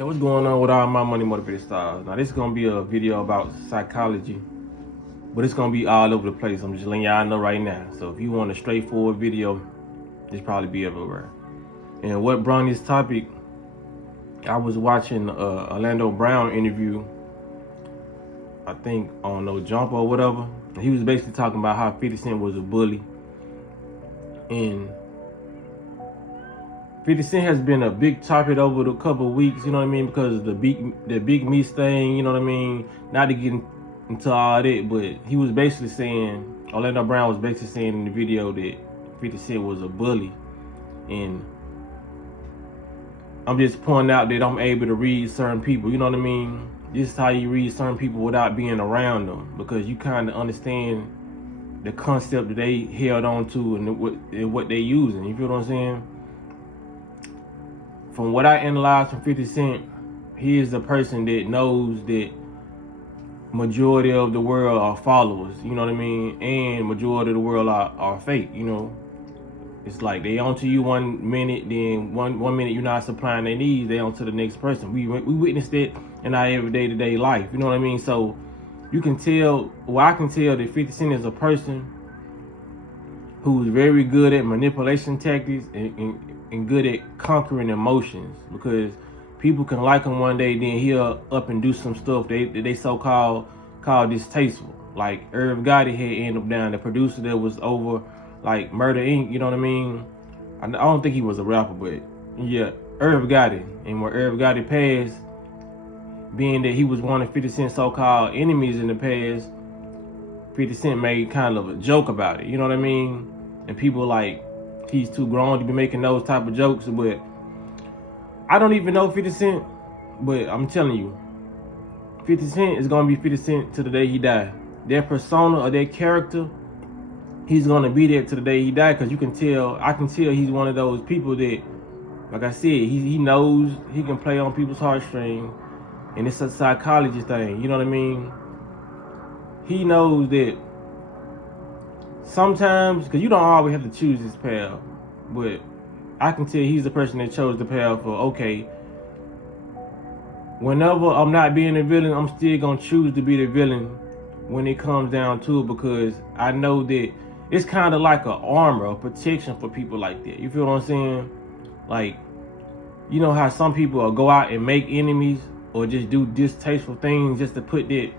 Okay, what's going on with all my money motivated stars? Now this is gonna be a video about psychology, but it's gonna be all over the place. I'm just letting y'all know right now. So if you want a straightforward video, this probably be everywhere. And what brought this topic, I was watching Orlando Brown interview, I think on No Jump or whatever. He was basically talking about how 50 Cent was a bully. And 50 Cent has been a big topic over the couple of weeks, you know what I mean, because of the big Meech thing, you know what I mean. Not to get into all that, but he was basically saying, Orlando Brown was basically saying in the video that 50 Cent was a bully. And I'm just pointing out that I'm able to read certain people, you know what I mean. This is how you read certain people without being around them, because you kind of understand the concept that they held on to and what they using, you feel what I'm saying? From what I analyzed from 50 Cent, he is the person that knows that majority of the world are followers, you know what I mean? And majority of the world are fake, you know? It's like they on to you 1 minute, then one minute you're not supplying their needs, they on to the next person. We witnessed it in our everyday life, you know what I mean? So you can tell, well, I can tell that 50 Cent is a person who's very good at manipulation tactics and good at conquering emotions, because people can like him one day, then he'll up and do some stuff they so-called distasteful. Like Irv Gotti had ended up down, the producer that was over like Murder Inc., you know what I mean? I don't think he was a rapper, but yeah, Irv Gotti. And when Irv Gotti passed, being that he was one of 50 Cent's so-called enemies in the past, 50 Cent made kind of a joke about it, you know what I mean? And people like, he's too grown to be making those type of jokes. But I don't even know 50 Cent, but I'm telling you, 50 Cent is gonna be 50 Cent to the day he die. Their persona or their character, he's gonna be there to the day he die, because you can tell, I can tell he's one of those people that, like I said, he knows he can play on people's heartstrings, and it's a psychology thing, you know what I mean? He knows that sometimes, because you don't always have to choose this path, but I can tell he's the person that chose the path for, okay, whenever I'm not being a villain, I'm still gonna choose to be the villain when it comes down to it, because I know that it's kind of like an armor, a protection for people like that. You feel what I'm saying? Like, you know how some people will go out and make enemies or just do distasteful things just to put that,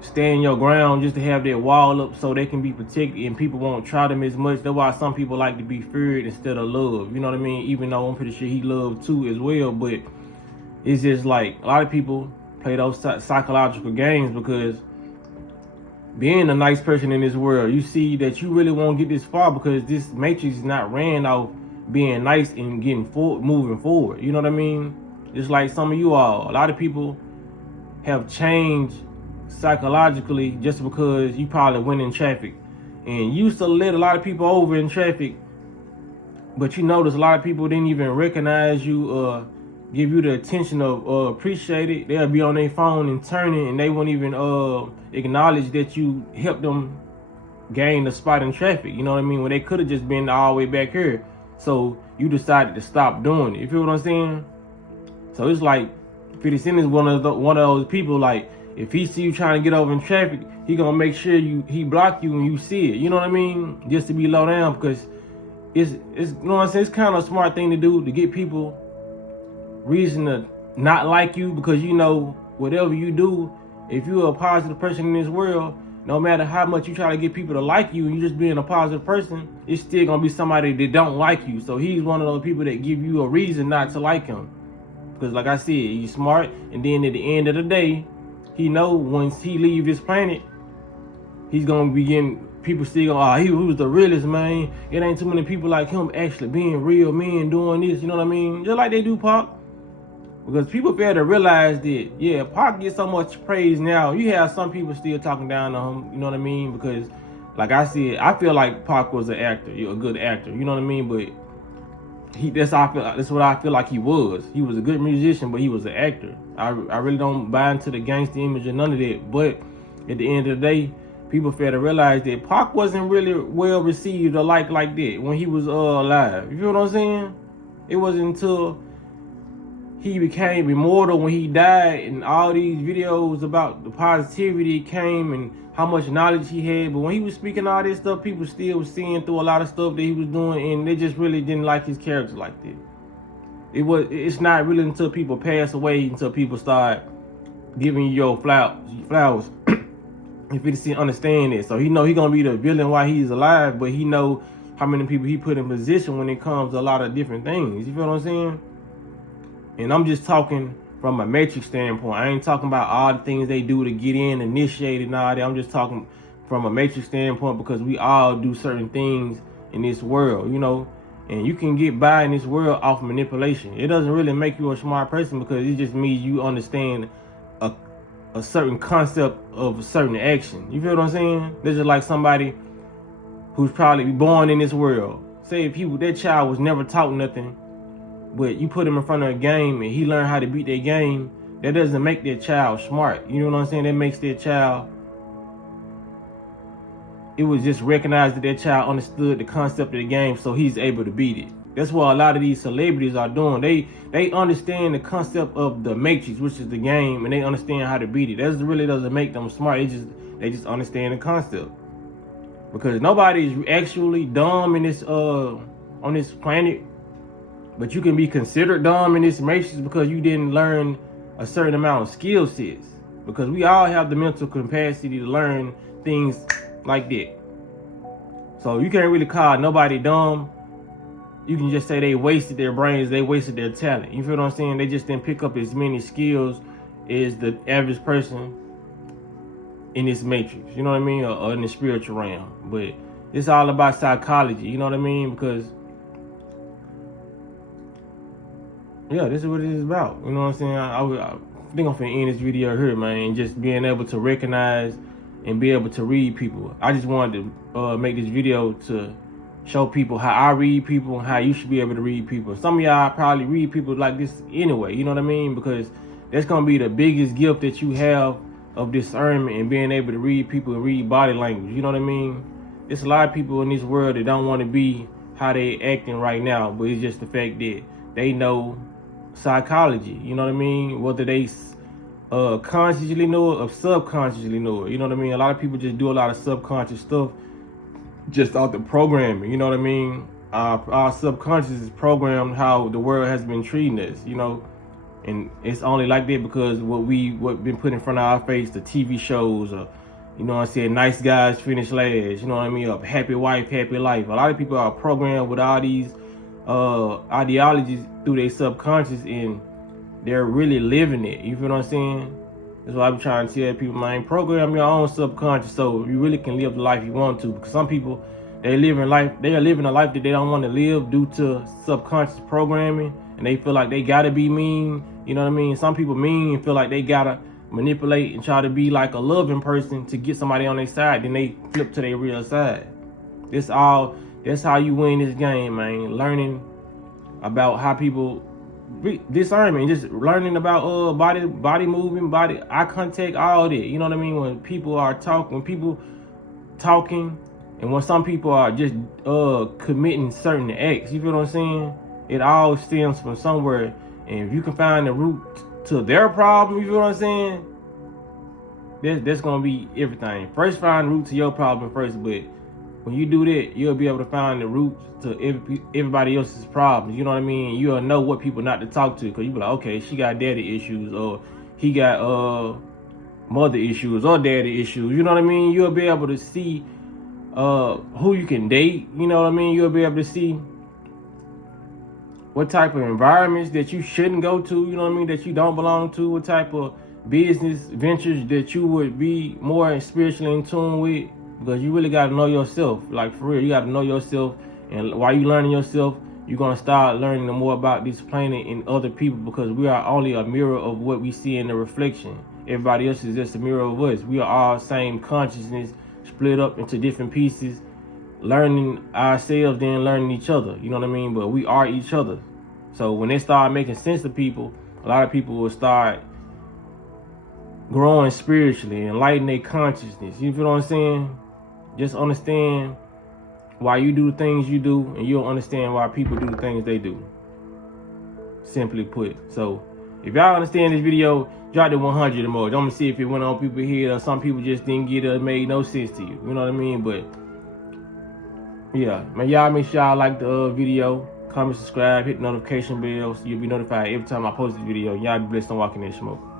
stand your ground, just to have that wall up so they can be protected and people won't try them as much. That's why some people like to be feared instead of loved, you know what I mean? Even though I'm pretty sure he loved too as well, but it's just like a lot of people play those psychological games, because being a nice person in this world, you see that you really won't get this far, because this matrix is not ran off being nice and getting moving forward, you know what I mean? Just like some of you all, a lot of people have changed psychologically just because you probably went in traffic and used to let a lot of people over in traffic, but you notice a lot of people didn't even recognize you, give you the attention of appreciate it. They'll be on their phone and turning, and they won't even acknowledge that you helped them gain the spot in traffic, you know what I mean, when they could have just been all the way back here. So you decided to stop doing it, you feel what I'm saying? So it's like 50 Cent is one of those people, like, if he see you trying to get over in traffic, he gonna make sure he block you when you see it, you know what I mean? Just to be low down, because it's you know what I'm saying, it's kind of a smart thing to do, to get people reason to not like you, because you know whatever you do, if you're a positive person in this world, no matter how much you try to get people to like you and you just being a positive person, it's still gonna be somebody that don't like you. So he's one of those people that give you a reason not to like him, because like I said, he's smart, and then at the end of the day, he know once he leave this planet, he's gonna be getting people still going, he was the realest, man. It ain't too many people like him actually being real men doing this, you know what I mean? Just like they do Pac. Because people fail to realize that, yeah, Pac gets so much praise now. You have some people still talking down on him, you know what I mean? Because, like I said, I feel like Pac was an actor, a good actor, you know what I mean? But that's what I feel like he was. He was a good musician, but he was an actor. I really don't buy into the gangster image or none of that. But at the end of the day, people fail to realize that Pac wasn't really well received or like that when he was alive. You feel what I'm saying? It wasn't until he became immortal when he died, and all these videos about the positivity came and how much knowledge he had. But when he was speaking all this stuff, people still was seeing through a lot of stuff that he was doing, and they just really didn't like his character like that. It's not really until people pass away until people start giving you your flowers. If you understand it. So he know he gonna be the villain while he's alive, but he know how many people he put in position when it comes to a lot of different things. You feel what I'm saying? And I'm just talking from a Matrix standpoint. I ain't talking about all the things they do to get in, initiate and all that. I'm just talking from a Matrix standpoint because we all do certain things in this world, you know. And you can get by in this world off manipulation. It doesn't really make you a smart person because it just means you understand a certain concept of a certain action. You feel what I'm saying? This is like somebody who's probably born in this world. Say if that child was never taught nothing, but you put him in front of a game and he learned how to beat that game, that doesn't make that child smart. You know what I'm saying? That makes that child, it was just recognized that that child understood the concept of the game, so he's able to beat it. That's what a lot of these celebrities are doing. They understand the concept of the Matrix, which is the game, and they understand how to beat it. That really doesn't make them smart. They just understand the concept. Because nobody is actually dumb in this on this planet, but you can be considered dumb in this Matrix because you didn't learn a certain amount of skill sets. Because we all have the mental capacity to learn things like that. So you can't really call nobody dumb. You can just say they wasted their brains, they wasted their talent. You feel what I'm saying? They just didn't pick up as many skills as the average person in this Matrix, you know what I mean? Or in the spiritual realm. But it's all about psychology, you know what I mean? Because, yeah, this is what it is about. You know what I'm saying? I think I'm finna end this video here, man. Just being able to recognize and be able to read people. I just wanted to make this video to show people how I read people and how you should be able to read people. Some of y'all probably read people like this anyway, you know what I mean? Because that's going to be the biggest gift that you have of discernment and being able to read people and read body language, you know what I mean? There's a lot of people in this world that don't want to be how they acting right now, but it's just the fact that they know psychology, you know what I mean? Whether they consciously know it or subconsciously know it, you know what I mean? A lot of people just do a lot of subconscious stuff just out the programming, you know what I mean? Our subconscious is programmed how the world has been treating us, you know, and it's only like that because what been put in front of our face, the TV shows, or you know what I'm saying, nice guys finish last, you know what I mean, a happy wife, happy life. A lot of people are programmed with all these ideologies through their subconscious, and they're really living it. You feel what I'm saying? That's why I'm trying to tell people, man, program your own subconscious so you really can live the life you want to. Because some people, they are living a life that they don't want to live due to subconscious programming, and they feel like they gotta be mean. You know what I mean? Some people mean and feel like they gotta manipulate and try to be like a loving person to get somebody on their side. Then they flip to their real side. That's how you win this game, man. Learning about how people discernment, just learning about body moving, body eye contact, all that. You know what I mean? When people talking, and when some people are just committing certain acts, you feel what I'm saying? It all stems from somewhere, and if you can find the root to their problem, you feel what I'm saying? That's gonna be everything. First, find the root to your problem first, but when you do that, you'll be able to find the root to everybody else's problems. You know what I mean? You'll know what people not to talk to, because you be like, okay, she got daddy issues, or he got mother issues, or daddy issues. You know what I mean? You'll be able to see who you can date. You know what I mean? You'll be able to see what type of environments that you shouldn't go to. You know what I mean? That you don't belong to. What type of business ventures that you would be more spiritually in tune with. Because you really got to know yourself. Like, for real, you got to know yourself. And while you learning yourself, you're going to start learning more about this planet and other people, because we are only a mirror of what we see in the reflection. Everybody else is just a mirror of us. We are all same consciousness, split up into different pieces, learning ourselves, then learning each other. You know what I mean? But we are each other. So when they start making sense to people, a lot of people will start growing spiritually, enlightening their consciousness. You feel what I'm saying? Just understand why you do the things you do, and you'll understand why people do the things they do. Simply put. So If y'all understand this video, drop the 100 emoji. I'm gonna see if it went on people's head or some people just didn't get it or made no sense to you. You know what I mean? But yeah, man, y'all make sure y'all like the video, comment, subscribe, hit the notification bell so you'll be notified every time I post a video. Y'all be blessed on Walking in Smoke.